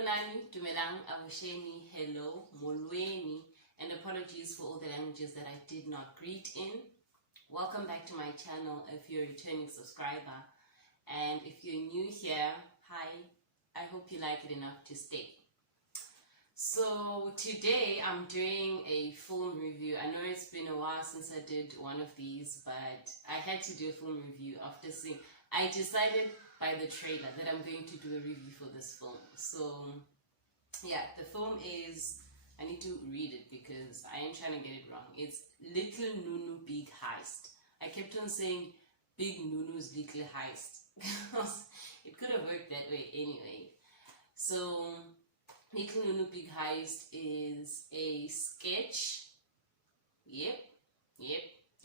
Sanibonani, Dumelang, Avusheni, hello, Molweni, and apologies for all the languages that I did not greet in. Welcome back to my channel if you're a returning subscriber. And if you're new here, hi, I hope you like it enough to stay. So today I'm doing a film review. I know it's been a while since I did one of these, but I had to do a film review after seeing. I decided by the trailer that I'm going to do a review for this film. So yeah, the film is, I need to read it because I am trying to get it wrong. It's Little Nunu Big Heist. I kept on saying Big Nunu's Little Heist because it could have worked that way anyway. So Little Nunu Big Heist is a sketch. Yep,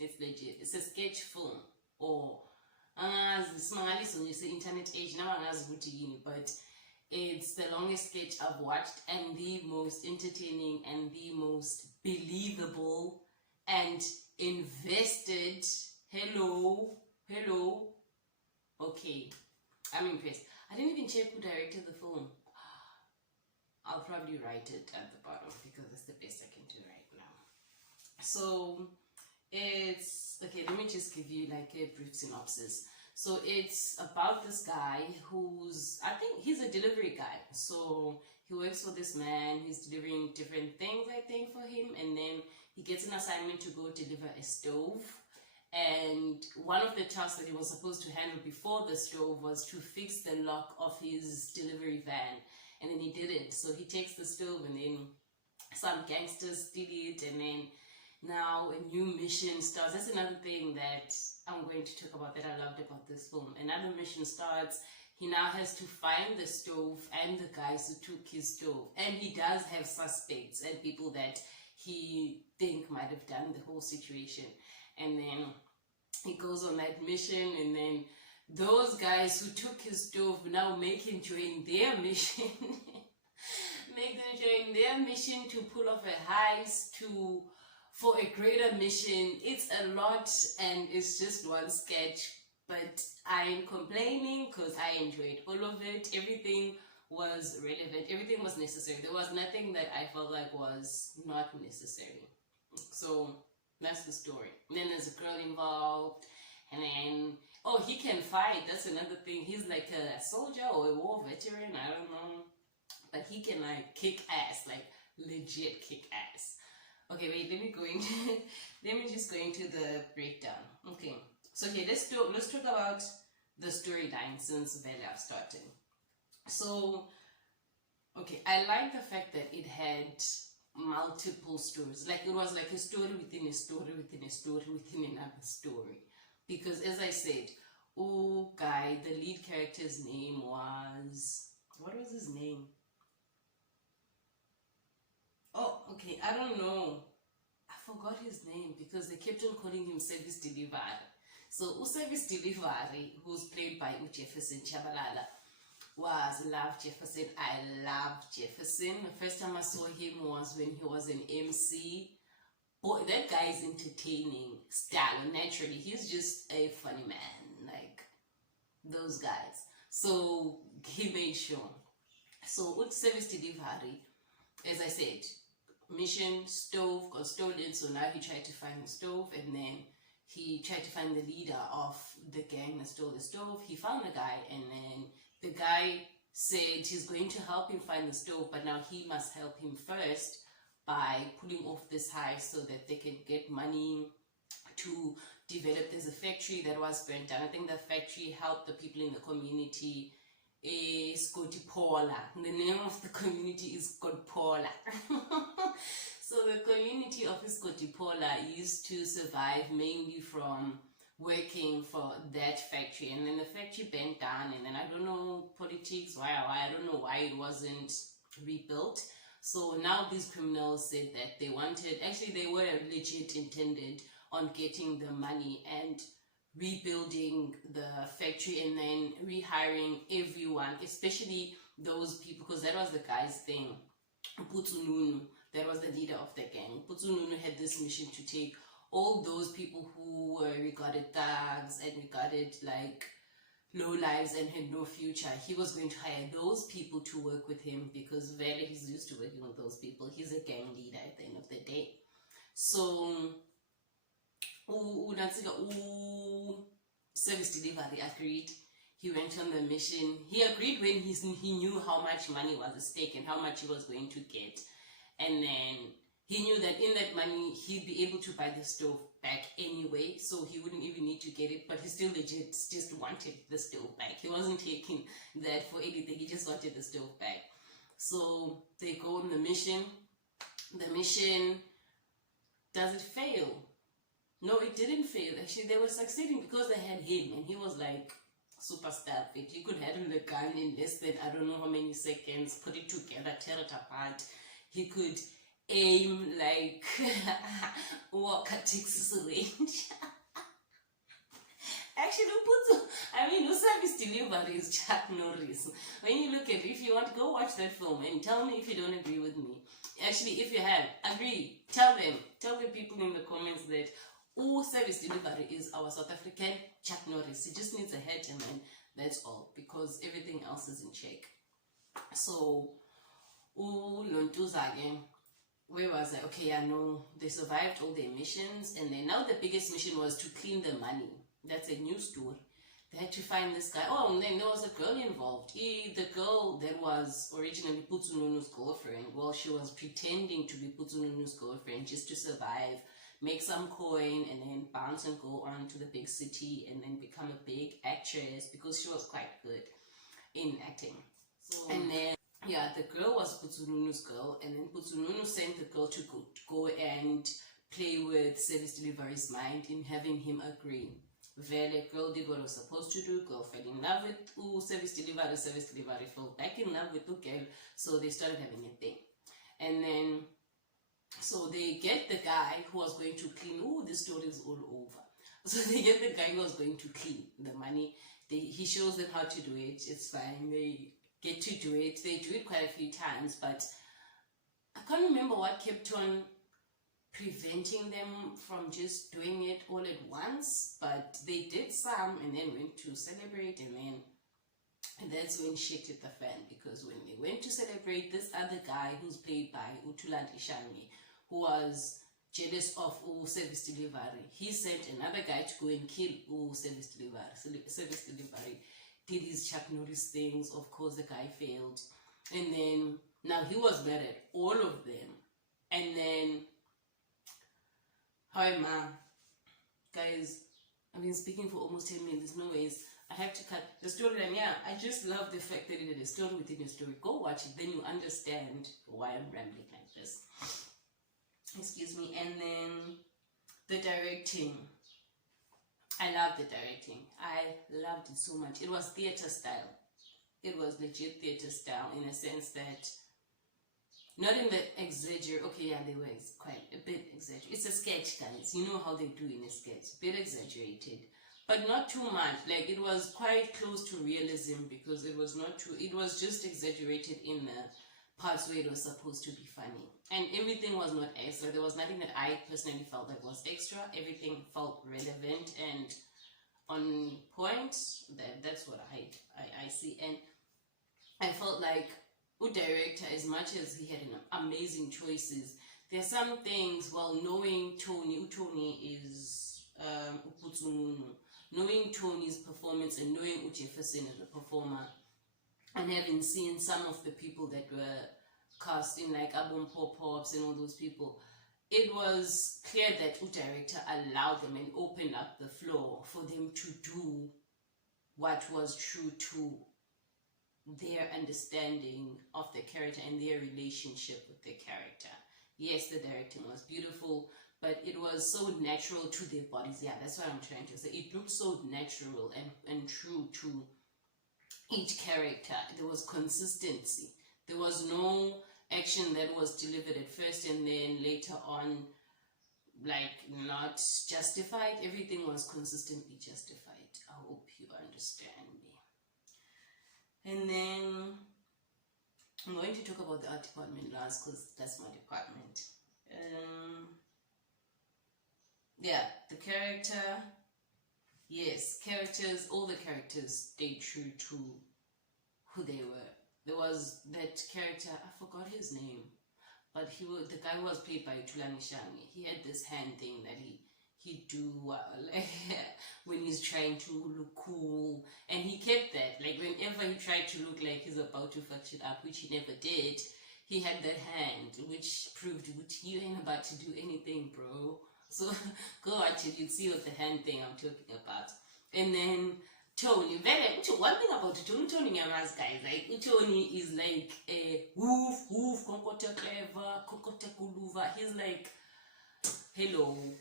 it's legit. It's a sketch film, or internet age now, but it's the longest sketch I've watched and the most entertaining and the most believable and invested. Hello. Okay, I'm impressed. I didn't even check who directed the film. I'll probably write it at the bottom because it's the best I can do right now. So it's okay, let me just give you like a brief synopsis. So it's about this guy who's, I think he's a delivery guy. So he works for this man, he's delivering different things I think for him, and then he gets an assignment to go deliver a stove. And one of the tasks that he was supposed to handle before the stove was to fix the lock of his delivery van, and then he didn't. So he takes the stove and then some gangsters steal it, and then now a new mission starts. That's another thing that I'm going to talk about that I loved about this film. Another mission starts. He now has to find the stove and the guys who took his stove, and he does have suspects and people that he think might have done the whole situation. And then he goes on that mission, and then those guys who took his stove now make him join their mission. Make them join their mission to pull off a heist, for a greater mission. It's a lot and it's just one sketch, but I'm complaining because I enjoyed all of it. Everything was relevant, everything was necessary. There was nothing that I felt like was not necessary. So that's the story. And then there's a girl involved, and then he can fight. That's another thing. He's like a soldier or a war veteran, I don't know, but he can like kick ass, like legit kick ass. Okay, wait, let me just go into the breakdown. Okay, so okay, let's talk about the storyline since I've started. So, okay, I like the fact that it had multiple stories. Like it was like a story within a story within a story within another story. Because as I said, the lead character's name was, what was his name? Oh, okay, I don't know. I forgot his name because they kept on calling him Service Delivery. So, Service Delivery, who's played by Jefferson Chabalala, was Love Jefferson. I love Jefferson. The first time I saw him was when he was an MC. Boy, that guy is entertaining style. Naturally, he's just a funny man, like those guys. So, he made sure. So, Service Delivery, as I said, mission, stove got stolen, so now he tried to find the stove, and then he tried to find the leader of the gang that stole the stove. He found the guy, and then the guy said he's going to help him find the stove, but now he must help him first by pulling off this heist so that they can get money to develop. There's a factory that was burnt down. I think the factory helped the people in the community. Skotipola. The name of the community is Skotipola. So the community of Skotipola used to survive mainly from working for that factory, and then the factory burnt down, and then I don't know politics, why I don't know why it wasn't rebuilt. So now these criminals said that they were legit intended on getting the money and rebuilding the factory and then rehiring everyone, especially those people, because that was the guy's thing. Nunu, that was the leader of the gang. Nunu had this mission to take all those people who were regarded thugs and regarded like low lives and had no future, he was going to hire those people to work with him because Vele, he's used to working with those people. He's a gang leader at the end of the day. So service delivery agreed. He went on the mission. He agreed when he knew how much money was at stake and how much he was going to get. And then he knew that in that money, he'd be able to buy the stove back anyway, so he wouldn't even need to get it, but he still legit just wanted the stove back. He wasn't taking that for anything, he just wanted the stove back. So they go on the mission. The mission, does it fail? No, it didn't fail. Actually, they were succeeding because they had him, and he was like super savage. He could handle the gun in less than I don't know how many seconds, put it together, tear it apart. He could aim like Walker Texas range. Actually, who service delivery is Chuck Norris. When you look at it, if you want to go watch that film and tell me if you don't agree with me. Actually, if you have, agree. Tell the people in the comments that service delivery is our South African Chuck Norris. He just needs a head and then that's all, because everything else is in check. So, Lontuza again. Where was I? Okay, I know they survived all their missions, and then now the biggest mission was to clean the money. That's a new story. They had to find this guy. Oh, and then there was a girl involved. The girl that was originally Nunu's girlfriend. Well, she was pretending to be Nunu's girlfriend just to survive, make some coin, and then bounce and go on to the big city, and then become a big actress because she was quite good in acting. So, and then yeah, the girl was Nunu's girl, and then Nunu sent the girl to go and play with service delivery's mind in having him agree. The girl did what was supposed to do. Girl fell in love with service delivery fell back in love with the girl, so they started having a thing. And then, so they get the guy who was going to clean. This story is all over. So they get the guy who was going to clean the money. He shows them how to do it. It's fine. They get to do it. They do it quite a few times, but I can't remember what kept on preventing them from just doing it all at once, but they did some and then went to celebrate, and that's when shit hit the fan, because when they went to celebrate, this other guy who's played by Utuland Ishangi, who was jealous of service delivery, he sent another guy to go and kill service delivery, did his Chuck Norris things. Of course the guy failed, and then now he was mad at all of them. And then, hi ma, guys, I've been speaking for almost 10 minutes. No ways, I have to cut the storyline. Yeah, I just love the fact that it is a story within a story. Go watch it, then you understand why I'm rambling like this. Excuse me. And then the directing, I love the directing. I loved it so much. It was theater style. It was legit theater style, in a sense that, not in the exaggerate. Okay, yeah, they were quite a bit exaggerated. It's a sketch, guys. You know how they do in a sketch. A bit exaggerated, but not too much. Like, it was quite close to realism, because it was not too. It was just exaggerated in the parts where it was supposed to be funny, and everything was not extra. There was nothing that I personally felt that was extra. Everything felt relevant and on point. That's what I see, and I felt like director, as much as he had amazing choices, there are some things, well, knowing Tony is knowing Tony's performance and knowing Jefferson as a performer, and having seen some of the people that were cast in, like Abon Pop-Pops and all those people, it was clear that the director allowed them and opened up the floor for them to do what was true to their understanding of the character and their relationship with the character. Yes, the directing was beautiful, but it was so natural to their bodies. Yeah, that's what I'm trying to say. It looked so natural and true to each character. There was consistency. There was no action that was delivered at first and then later on, like, not justified. Everything was consistently justified. I hope you understand me. And then I'm going to talk about the art department last, because that's my department. Yeah, the character Yes, characters, all the characters stayed true to who they were. There was that character, I forgot his name, but the guy was played by Tulani Shangi. He had this hand thing that he do like when he's trying to look cool, and he kept that. Like whenever he tried to look like he's about to fuck shit up, which he never did, he had that hand, which proved you ain't about to do anything, bro. So go watch it, you'll see what the hand thing I'm talking about. And then Tony, one thing about Tony Nyama's guys, like Tony is like a woof, kokota clever, kokota kuluva. He's like, hello,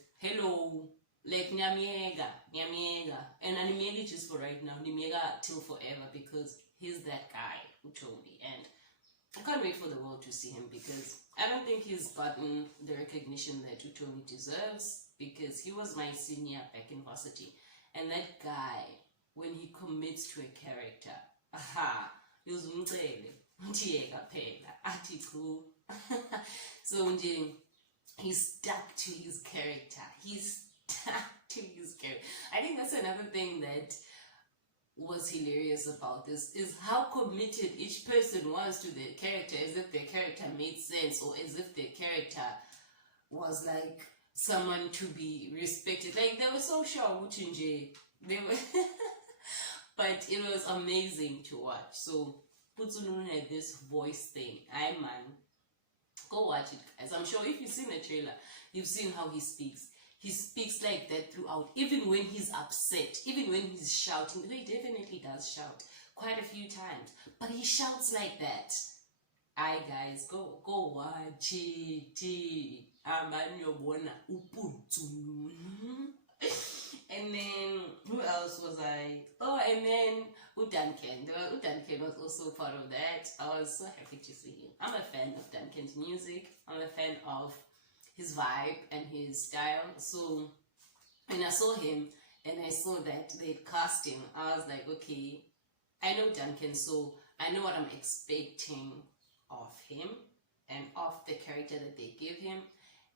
like nyamiega, and nyamiega just for right now, nyamiega till forever, because he's that guy, Tony, and I can't wait for the world to see him, because I don't think he's gotten the recognition that Utoni deserves, because he was my senior back in varsity. And that guy, when he commits to a character, so he's stuck to his character. I think that's another thing that was hilarious about this, is how committed each person was to their character, as if their character made sense, or as if their character was like someone to be respected. Like they were so sure they were but it was amazing to watch. So Putsununu had this voice thing. Go watch it, guys. I'm sure if you've seen the trailer, you've seen how he speaks. He speaks like that throughout, even when he's upset, even when he's shouting. He definitely does shout quite a few times, but he shouts like that. Aye, guys, go watch it. And then who else was I? Oh, and then Duncan. Duncan was also part of that. I was so happy to see him. I'm a fan of Duncan's music. I'm a fan of his vibe and his style. So when I saw him and I saw that they'd cast him, I was like, okay, I know Duncan, so I know what I'm expecting of him and of the character that they give him.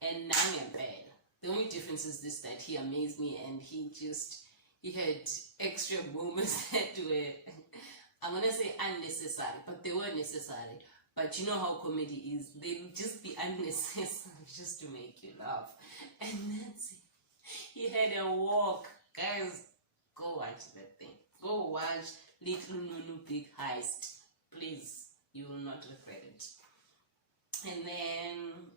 And Nangyambel, the only difference is this, that he amazed me, and he had extra moments that were, I'm gonna say unnecessary, but they were necessary. But you know how comedy is, they'll just be unnecessary just to make you laugh. And that's it. He had a walk. Guys, go watch that thing. Go watch Little Nunu Big Heist. Please, you will not regret it. And then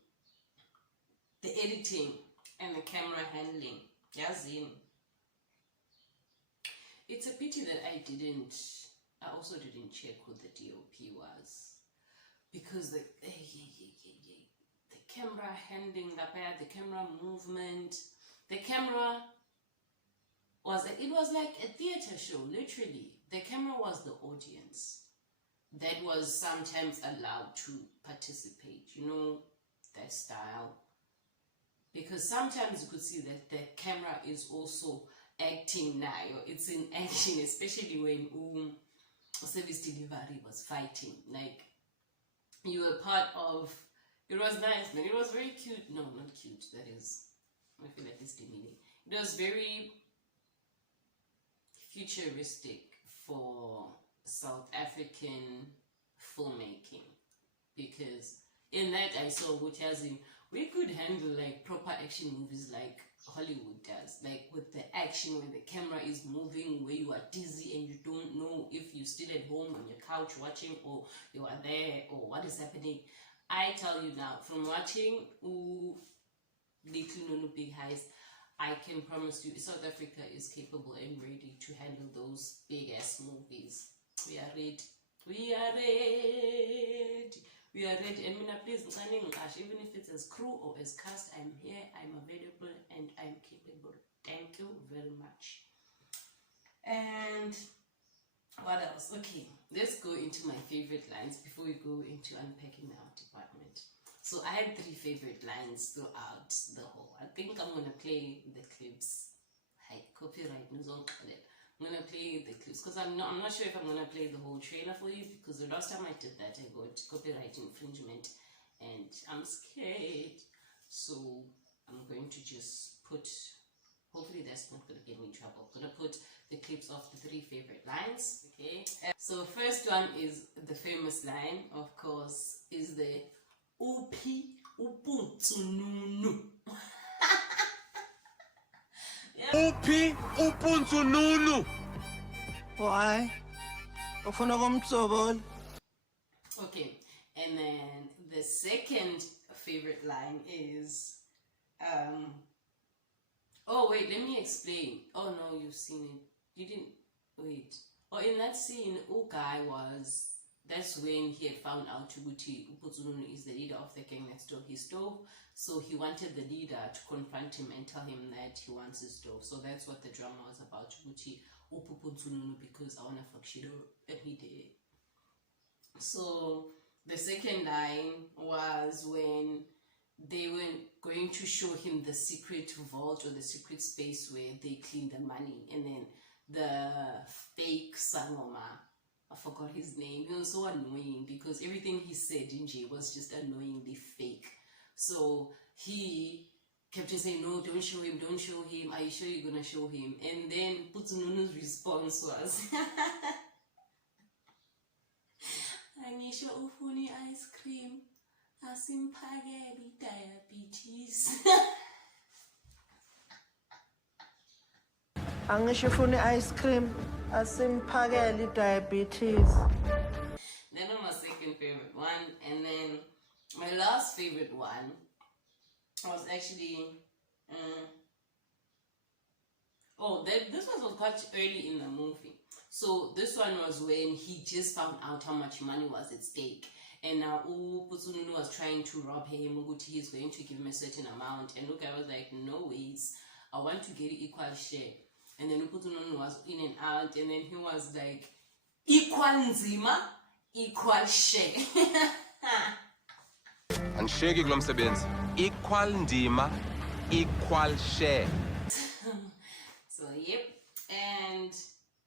the editing and the camera handling. Yazin. It's a pity that I also didn't check who the DOP was. Because the camera handling, the camera movement, the camera was like a theater show, literally. The camera was the audience that was sometimes allowed to participate, that style. Because sometimes you could see that the camera is also acting now. It's in action, especially when service delivery was fighting. Like, you were part of, it was nice, man. It was very cute. No, not cute. That is, I feel like it's demeaning. It was very futuristic for South African filmmaking, because in that I saw Gutazim, we could handle like proper action movies like Hollywood does, like with the action when the camera is moving, where you are dizzy and you don't know if you're still at home on your couch watching or you are there or what is happening. I tell you now, from watching Little Nunu Big Heist, I can promise you South Africa is capable and ready to handle those big ass movies. We are ready. We are ready. We are ready. And Mina, please, even if it's as crew or as cast, I'm here, I'm available, and I'm capable. Thank you very much. And what else? Okay, let's go into my favorite lines before we go into unpacking our department. So I had 3 favorite lines throughout the whole. I think I'm gonna play the clips. Hi, copyright. I'm gonna play the clips because I'm not sure if I'm gonna play the whole trailer for you, because the last time I did that I got copyright infringement and I'm scared. So I'm going to just put Hopefully that's not going to get me in trouble. I'm going to put the clips of the 3 favorite lines, okay? So first one is the famous line, of course, is the Upi Ubuntu Nunu. Upi Ubuntu Nunu. Why? Okay, and then the second favorite line is oh wait, let me explain. Oh no, you've seen it. You didn't wait. Oh, in that scene, Ugai was, that's when he had found out Chuguti Upuzununu is the leader of the gang that stole his stove. So he wanted the leader to confront him and tell him that he wants his stove. So that's what the drama was about, Chuguti Upuzununu, because I want to fuck shit up, and he did. So the second line was when they were going to show him the secret vault or the secret space where they clean the money, and then the fake Sangoma, I forgot his name, he was so annoying because everything he said in J was just annoyingly fake. So he kept just saying, no, don't show him, are you sure you're gonna show him? And then Putsununu's response was Angisho ufuni ice cream, asimpageli diabetes. Angishifuni ice cream, asimpakeli diabetes. That was my second favorite one, and then my last favorite one was actually this one was quite early in the movie. So this one was when he just found out how much money was at stake, and now Putsununu was trying to rob him. Uguti he's going to give him a certain amount, and Luka was like, no ways, I want to get equal share. And then Putsununu was in and out, and then he was like, equal nzima, equal share. And shake glom sebenzi. Equal ndima, equal share. So yep. And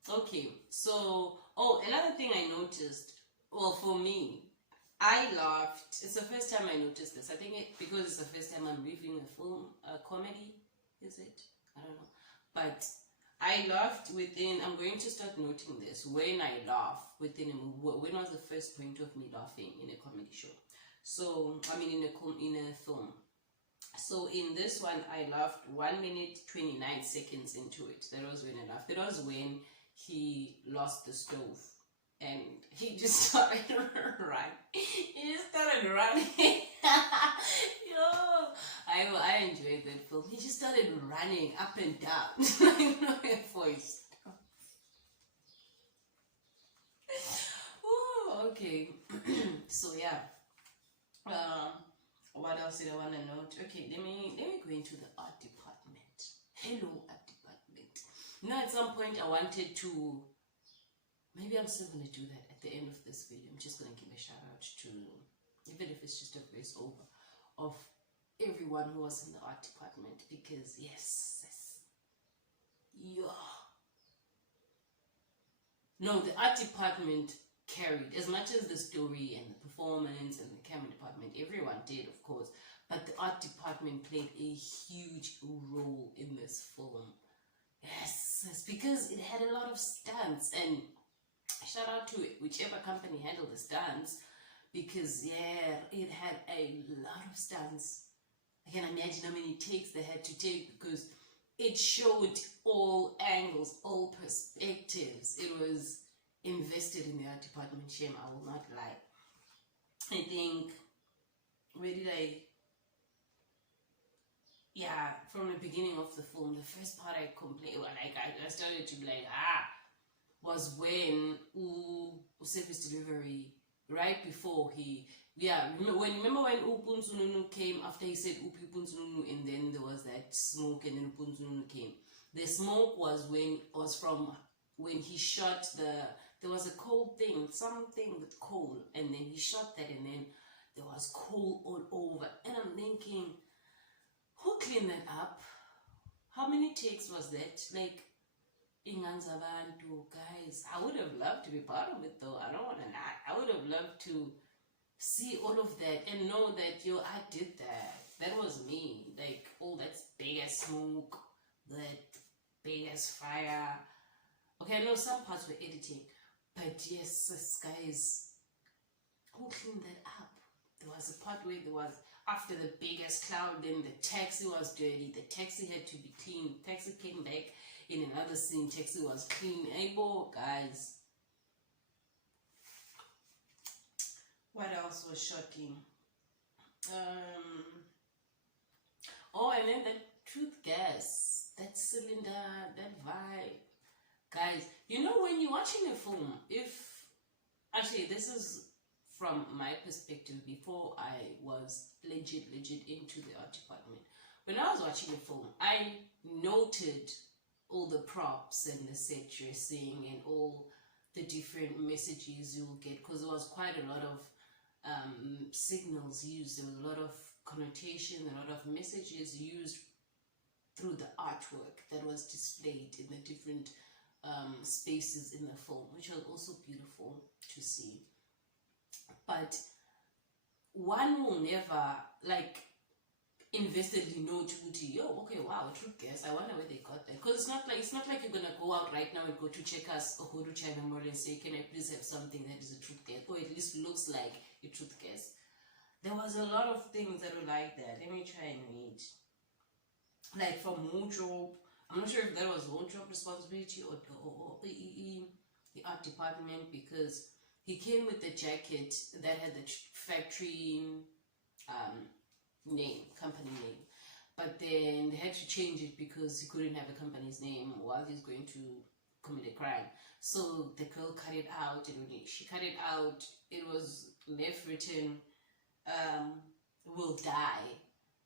okay, so another thing I noticed, well, for me, I laughed. It's the first time I noticed this. I think because it's the first time I'm reviewing a film, a comedy, is it? I don't know. But I laughed within, I'm going to start noting this, when I laugh within a movie. When was the first point of me laughing in a comedy show? So, I mean in a film. So in this one, I laughed 1 minute 29 seconds into it. That was when I laughed. That was when he lost the stove and he just started running. He just started running. Yo, I enjoyed that film. He just started running up and down. Like no voice. Oh, okay. So yeah. What else did I want to note? Okay, let me go into the art department. Hello, art department. Now, at some point, I wanted to. Maybe I'm still gonna do that at the end of this video. I'm just gonna give a shout out to, even if it's just a voiceover of everyone who was in the art department, because yes, yeah. No, the art department carried as much as the story and the performance and the camera department. Everyone did, of course, but the art department played a huge role in this film. Yes, because it had a lot of stunts, and shout out to whichever company handled the stunts, because yeah, it had a lot of stunts. I can imagine how many takes they had to take, because it showed all angles, all perspectives. It was invested in the art department. Shame, I will not lie. I think, where did I? Yeah, from the beginning of the film, the first part I complained, I started to be like, was when service delivery, right before he, remember when Upunzununu came, after he said Upunzununu, and then there was that smoke, and then Upunzununu came. The smoke was from when he shot there was a coal thing, something with coal, and then he shot that, and then there was coal all over. And I'm thinking, who cleaned that up? How many takes was that? Like, Inganzabantu, guys, I would have loved to be part of it though. I don't want to lie. I would have loved to see all of that and know that, I did that. That was me. Like, all that big ass smoke, that big as fire. Okay, I know some parts were editing, but yes, this guys, who cleaned that up? There was a part where there was, after the biggest cloud, then the taxi was dirty. The taxi had to be cleaned. Taxi came back in another scene. Taxi was clean. Able, guys. What else was shocking? Oh, and then the truth gas, that cylinder, that vibe. Guys, you know when you're watching a film, actually this is from my perspective before I was legit into the art department. When I was watching a film, I noted all the props and the set dressing and all the different messages you'll get, because there was quite a lot of signals used. There was a lot of connotation, a lot of messages used through the artwork that was displayed in the different spaces in the film, which was also beautiful to see. But one will never investedly know to okay, wow, truth gas, I wonder where they got that, because it's not like you're gonna go out right now and go to Checkers or go to China Mall and say, can I please have something that is a truth gas, or at least looks like a truth gas. There was a lot of things that were like that. Let me try and read. Like from wardrobe, I'm not sure if that was wardrobe responsibility or the art department, because he came with the jacket that had the factory company name, but then they had to change it because he couldn't have a company's name while he's going to commit a crime. So the girl cut it out, and when she cut it out, it was left written, will die.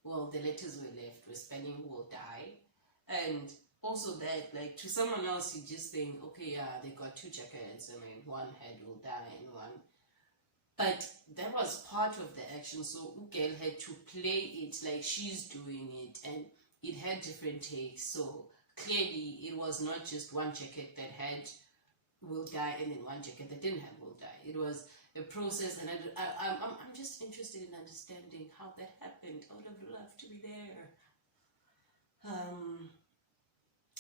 Well, the letters were spelling will die. And also that, to someone else, you just think, okay, yeah, they got two jackets, I mean, one had will die and one. But that was part of the action, so Ugel had to play it like she's doing it, and it had different takes. So clearly, it was not just one jacket that had will die and then one jacket that didn't have will die. It was a process, and I'm just interested in understanding how that happened. I would have loved to be there.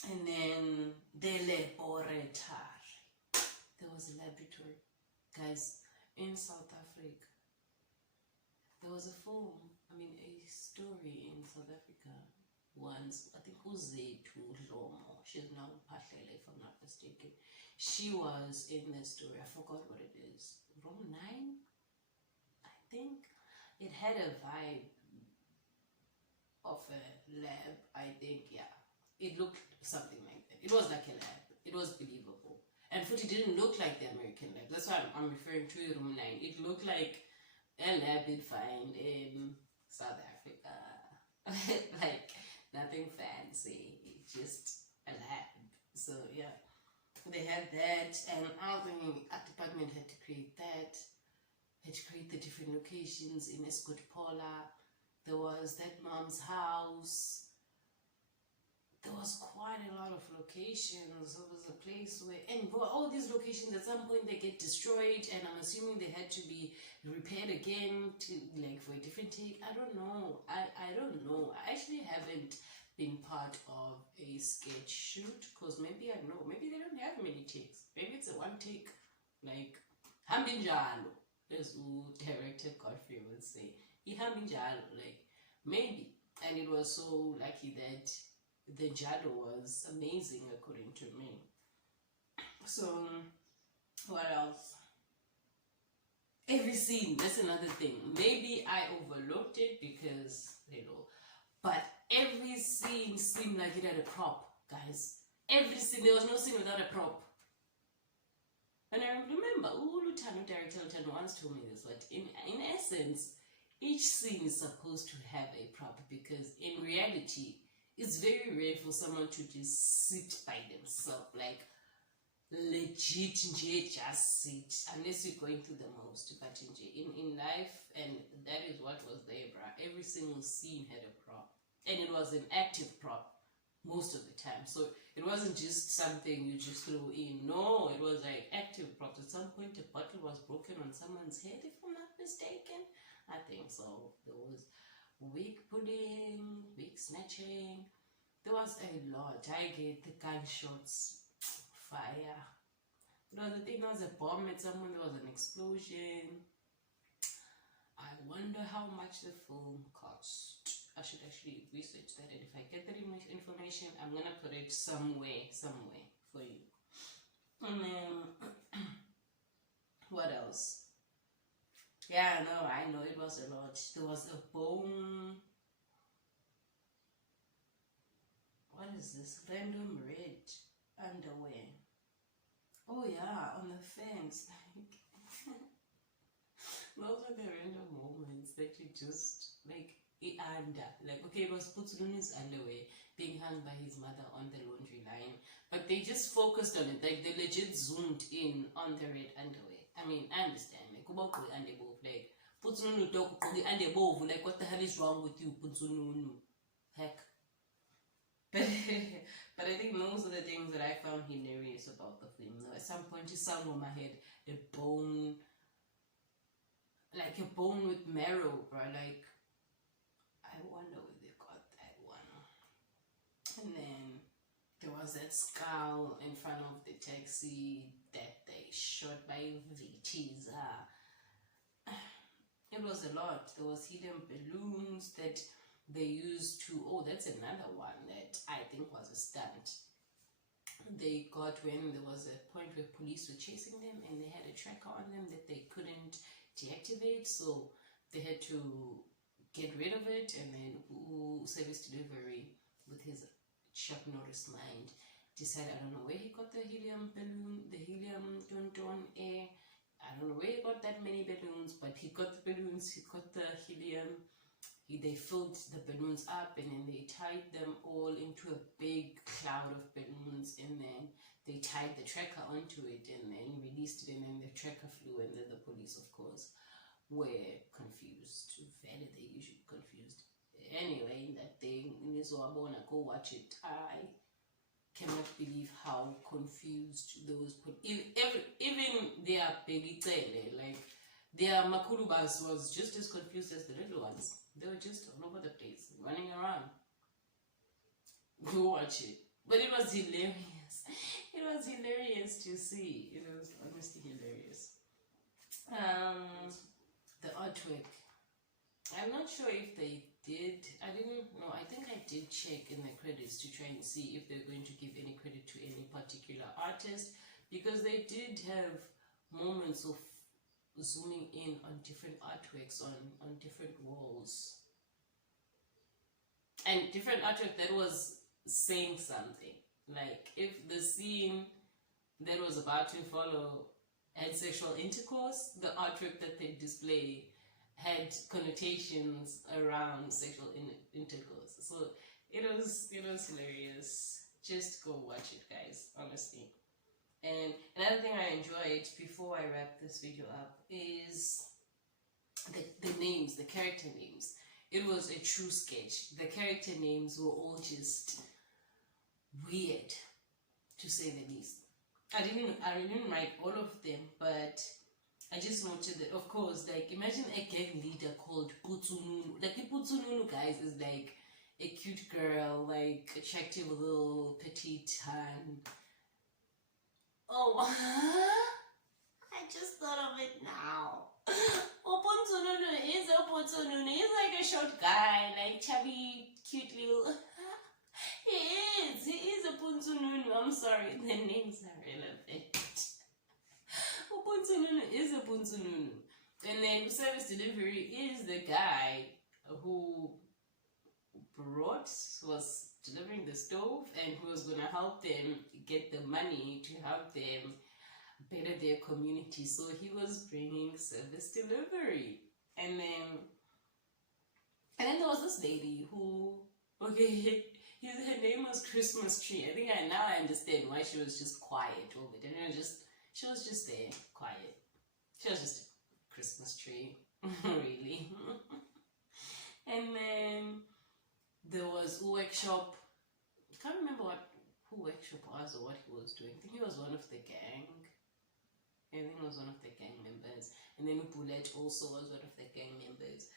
And then the laboratory. There was a laboratory, guys. In South Africa, there was a story in South Africa once. I think Uzethu Lomo, she's now in Pahlele, if I'm not mistaken. She was in the story. I forgot what it is. Room 9, I think. It had a vibe of a lab, I think. Yeah, it looked something like that. It was like a lab. It was believable. And it didn't look like the American lab. That's why I'm referring to Room 9. It looked like a lab you'd find in South Africa. Like nothing fancy, just a lab. So yeah, they had that, and our department had to create that. Had to create the different locations in Escort Pola. There was that mom's house. There was quite a lot of locations. There was a place where, and all these locations at some point they get destroyed, and I'm assuming they had to be repaired again to for a different take. I don't know. I don't know. I actually haven't been part of a sketch shoot, because maybe I know. Maybe they don't have many takes. Maybe it's a one take, like Hambinjalo, as director Godfrey would say. Hambinjalo, maybe. And it was so lucky that the Jado was amazing, according to me. So, what else? Every scene, that's another thing. Maybe I overlooked it because, but every scene seemed like it had a prop, guys. Every scene, there was no scene without a prop. And I remember, Lutano, director Lutano once told me this, but in essence, each scene is supposed to have a prop, because in reality, it's very rare for someone to just sit by themselves, legit, just sit, unless you're going through the most. But in life, and that is what was there, bruh. Every single scene had a prop, and it was an active prop most of the time. So it wasn't just something you just threw in. No, it was active props. At some point, a bottle was broken on someone's head, if I'm not mistaken. I think so. There was wig pulling, wig snatching. There was a lot. I get the gunshots, fire. There was a thing, there was a bomb at someone, there was an explosion. I wonder how much the film cost. I should actually research that, and if I get that information, I'm gonna put it somewhere for you. And then, what else? Yeah, no, I know it was a lot. There was a bone. What is this? Random red underwear. Oh yeah, on the fence. Like, those are the random moments that you just like. Okay, it was Putsunu's underwear being hung by his mother on the laundry line, but they just focused on it. Like, they legit zoomed in on the red underwear. I mean, I understand. Like, like Putsununu talk the underwear. Like, what the hell is wrong with you, Putsununu? Heck. But I think most of the things that I found hilarious about the film, at some point, just sang on my head a bone, like a bone with marrow, bro. Like, I wonder where they got that one. And then there was that skull in front of the taxi that they shot by VTs. It was a lot. There was hidden balloons that they used to. Oh, that's another one that I think was a stunt. They got when there was a point where police were chasing them and they had a tracker on them that they couldn't deactivate, so they had to get rid of it. And then service delivery, with his Chuck Norris mind, decided, I don't know where he got the helium balloon, the helium don air. I don't know where he got that many balloons, but he got the balloons, he got the helium. They filled the balloons up and then they tied them all into a big cloud of balloons, and then they tied the tracker onto it and then released it, and then the tracker flew, and then the police, of course, were confused. Very, they usually confused. Anyway, that thing, go watch it. I cannot believe how confused those even their baby tele, like their makulubas, was just as confused as the little ones. They were just all over the place, running around. Go watch it. But it was hilarious. It was hilarious to see. It was honestly hilarious. The artwork. I'm not sure if they did. I didn't know. I think I did check in the credits to try and see if they're going to give any credit to any particular artist, because they did have moments of zooming in on different artworks on different walls, and different artwork that was saying something. Like, if the scene that was about to follow had sexual intercourse, the artwork that they display had connotations around sexual intercourse. So it was hilarious. Just go watch it, guys, honestly. And another thing I enjoyed before I wrap this video up is the names, the character names. It was a true sketch. The character names were all just weird, to say the least. I didn't write all of them, but I just noted that, of course, like, imagine a gang leader called Putsununu. Like, Putsununu, guys, is like a cute girl, like attractive little petite hand. Oh, I just thought of it now. Opunsununu is Opunsununu. He's like a short guy, like chubby, cute little. He is Opunsununu. I'm sorry, the names are relevant. Opunsununu is Opunsununu. And then service delivery is the guy who was delivering the stove and who was going to help them get the money to help them better their community. So he was bringing service delivery. And then there was this lady who, okay, her name was Christmas Tree. I think now I understand why she was just quiet over it. And she was just there, quiet. She was just a Christmas tree, really. And then there was Workshop. I can't remember who Workshop was or what he was doing. I think he was one of the gang. I think he was one of the gang members. And then Bullet also was one of the gang members.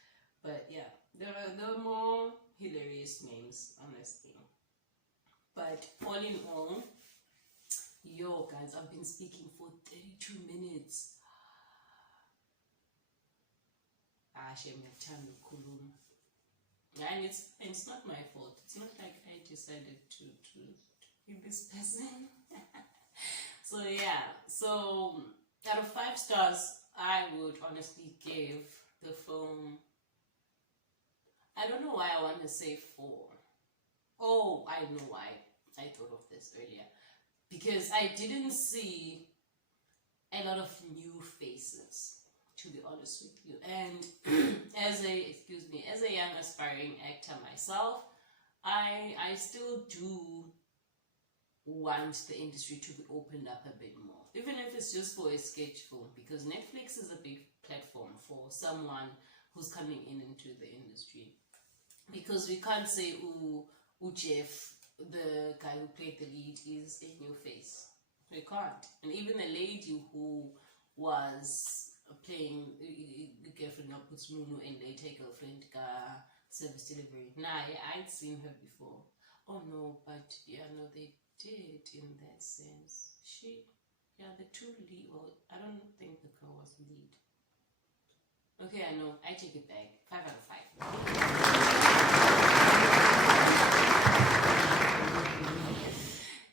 But yeah, there were more hilarious names, honestly. But all in all, yo guys, I've been speaking for 32 minutes. And it's not my fault. It's not like I decided to be this person. So yeah, so out of 5 stars, I would honestly give the film, I don't know why I want to say 4. Oh, I know why I thought of this earlier. Because I didn't see a lot of new faces, to be honest with you. And as a young aspiring actor myself, I still do want the industry to be opened up a bit more, even if it's just for a sketch film, because Netflix is a big platform for someone who's coming into the industry. Because we can't say Jeff, the guy who played the lead, is a new face. We can't. And even the lady who was playing the girlfriend of Nunu and later girlfriend service delivery. Nah, I'd seen her before. Oh no, but yeah, no, they did in that sense. The two lead, well, I don't think the girl was lead. Okay, I know, I take it back. 5 out of 5.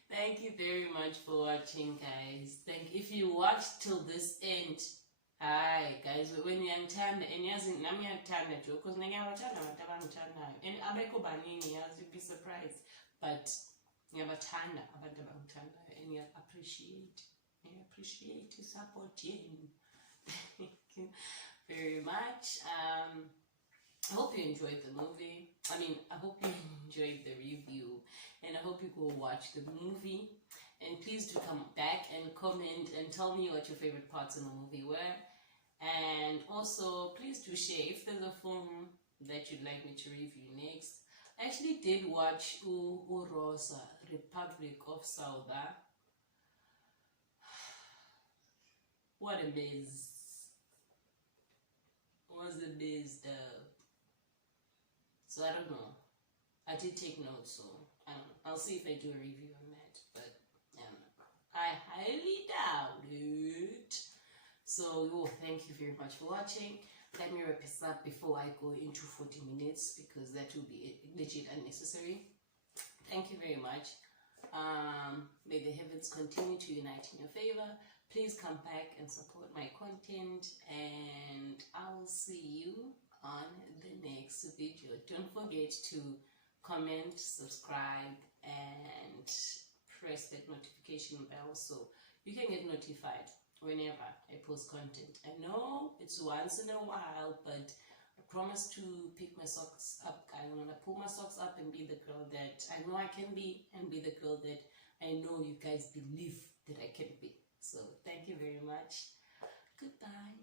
Thank you very much for watching, guys. If you watched till this end, hi guys, when you're and because and you'd be surprised, but and you appreciate you supporting. Thank you very much. I hope you enjoyed the movie. I hope you enjoyed the review, and I hope you go watch the movie. And please do come back and comment and tell me what your favorite parts in the movie were. And also, please do share if there's a film that you'd like me to review next. I actually did watch Rosa, Republic of Sauda. What a maze. Was a maze though. So I don't know. I did take notes, so I'll see if I do a review on that. But I highly doubt it. So thank you very much for watching. Let me wrap this up before I go into 40 minutes, because that will be legit unnecessary. Thank you very much. May the heavens continue to unite in your favor. Please come back and support my content, and I will see you on the next video. Don't forget to comment, subscribe, and press that notification bell so you can get notified whenever I post content. I know it's once in a while, but I promise to pick my socks up. I want to pull my socks up and be the girl that I know I can be, and be the girl that I know you guys believe that I can be. So thank you very much. Goodbye.